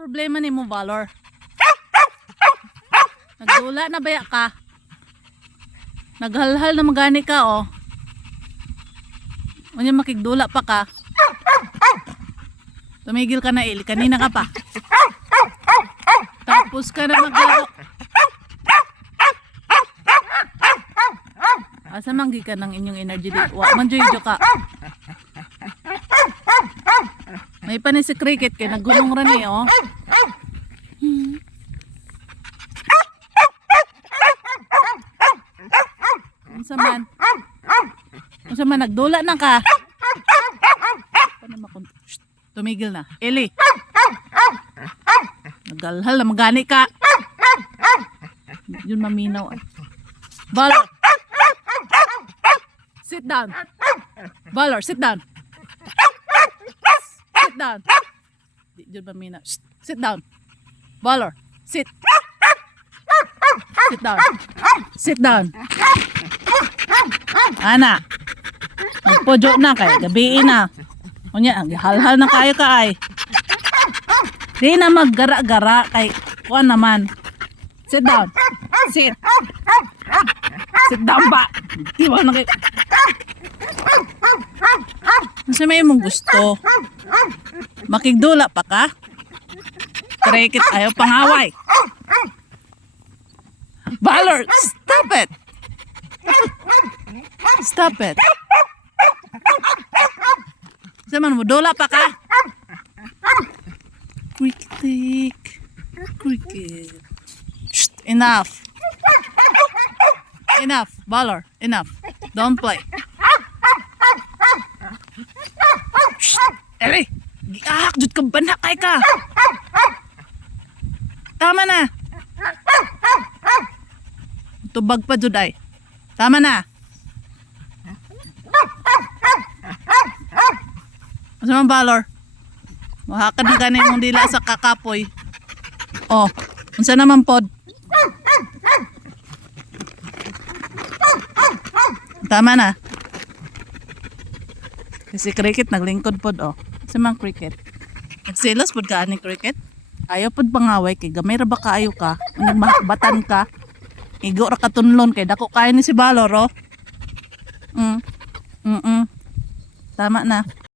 Problema ni mo, Valor? Nagdula na baya ka? Naghalhal na magani ka, oh. Unya makigdula pa ka. Tumigil ka na, Eli. Kanina ka pa. Tapos ka na maglaro. Asa manggi ka ng inyong energy dito? Wa man joy ka. May pa ni si Cricket kay nagulong ra ni, oh. Unsa man nagdula na ka? Shh, tumigil na. Eli. Nagalhal na magani ka. Yun maminaw. Valor. Sit down. Valor, sit down. Sit down. Yun maminaw. Shh, sit down. Valor, sit. Sit down. Sit down. Ana. Magpodyo na kay gabi na. Unya, halhal na kayo ka ay. Di na maggara-gara kay kuan naman. Sit down. Sit. Sit down ba? Di ba na kay. Kasi may mong gusto. Makigdula pa ka? Cricket ayaw pangaway. Valor, stop it. Stop it. Zaman mo, dola pa ka? Cricket. Cricket. Shh, enough. Enough, Valor, enough. Don't play. Shh, Eli, giahak jud ka banakay ka. Tama na. Tubag pa jud ay. Tama na. Asa man, Valor? Mahakad na ganin mong dila sa kakapoy. Oh, unsa naman pod? Tama na. Kasi Cricket naglingkod pod, oh. Asa man, Cricket? Nagsilos pod ka ani Cricket? Ayaw pod pangaway kay gamay ra ba kaayo ka? Unig mahakbatan ka. Igo ra katunlon kay dako kay ni si Valor, oh. Tama na.